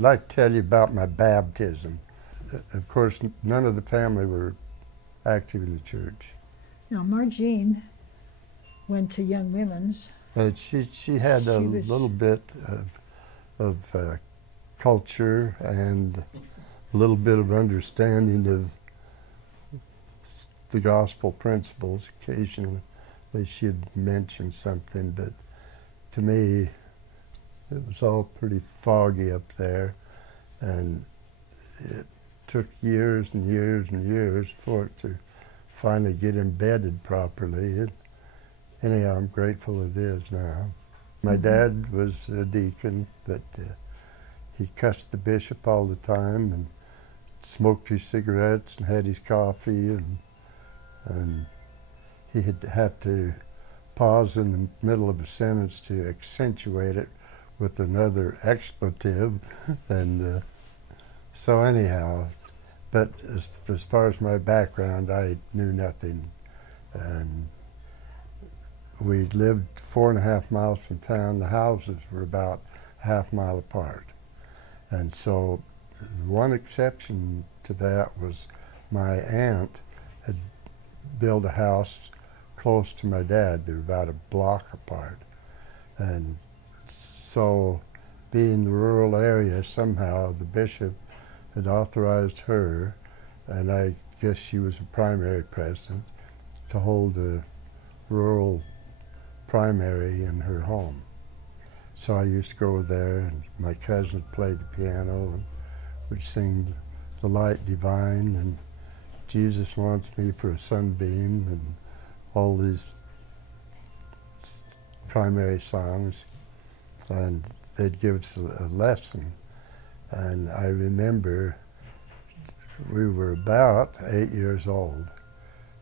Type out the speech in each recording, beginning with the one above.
I'd like to tell you about my baptism. Of course, none of the family were active in the church. Now, Margene went to Young Women's. She had a little bit of culture and a little bit of understanding of the gospel principles. Occasionally she'd mention something, but to me it was all pretty foggy up there, and it took years and years and years for it to finally get embedded properly. Anyhow, I'm grateful it is now. My dad was a deacon, but he cussed the bishop all the time and smoked his cigarettes and had his coffee, and he'd have to pause in the middle of a sentence to accentuate it with another expletive. And so anyhow, but as far as my background, I knew nothing. And we lived 4.5 miles from town. The houses were about half mile apart. And so one exception to that was my aunt had built a house close to my dad. They were about a block apart. And so, being the rural area, somehow the bishop had authorized her, and I guess she was a primary president, to hold a rural primary in her home. So I used to go there, and my cousin played the piano and would sing The Light Divine and Jesus Wants Me for a Sunbeam and all these primary songs. And they'd give us a lesson. And I remember we were about 8 years old,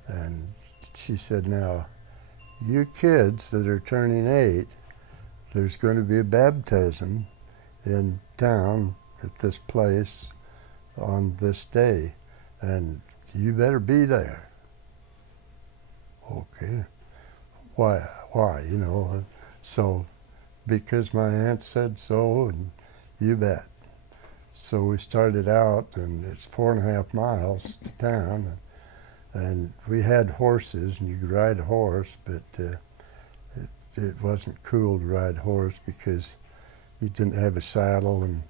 and she said, now, you kids that are turning 8, there's going to be a baptism in town at this place on this day, and you better be there. Okay. Why, you know? So, because my aunt said so, and you bet. So we started out, and it's 4.5 miles to town, and we had horses, and you could ride a horse, but it wasn't cool to ride a horse because you didn't have a saddle, and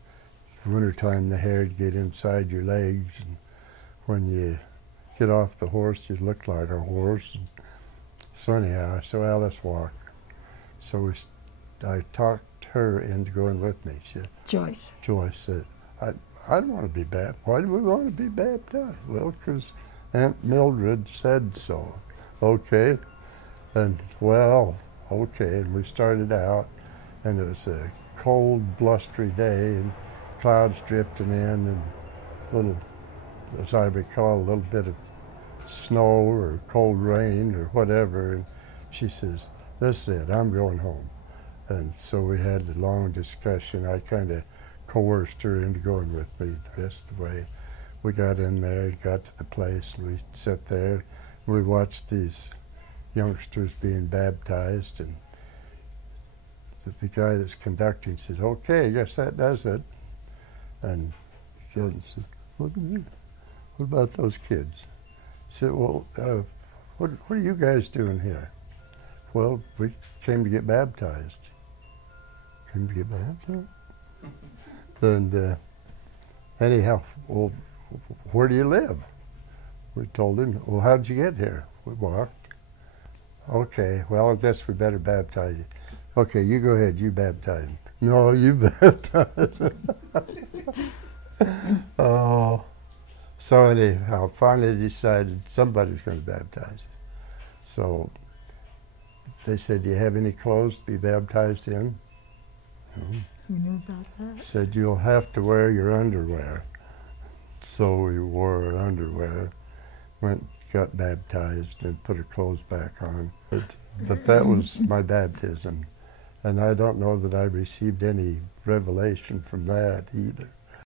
in the wintertime the hair would get inside your legs, and when you get off the horse you look like a horse. And so anyhow, I said, well, let's walk. So I talked her into going with me. She said, Joyce said, I don't want to be baptized. Why do we want to be baptized? Well, because Aunt Mildred said so. Okay. And well, okay. And we started out, and it was a cold, blustery day, and clouds drifting in, and little, as I recall, a little bit of snow or cold rain or whatever. And she says, this is it, I'm going home. And so we had a long discussion. I kind of coerced her into going with me the rest of the way. We got in there, got to the place, and we sat there. And we watched these youngsters being baptized, and the guy that's conducting says, okay, I guess that does it. And Gilden said, what about those kids? He said, well, what are you guys doing here? Well, we came to get baptized. Came to get baptized? And anyhow, well, where do you live? We told him, well, how'd you get here? We walked. Okay, well, I guess we better baptize you. Okay, you go ahead, you baptize him. No, you baptize him. Oh. So anyhow, finally decided somebody's going to baptize you. So they said, do you have any clothes to be baptized in? No. Who knew about that? Said, you'll have to wear your underwear. So we wore our underwear, went, got baptized, and put our clothes back on. But that was my baptism. And I don't know that I received any revelation from that either.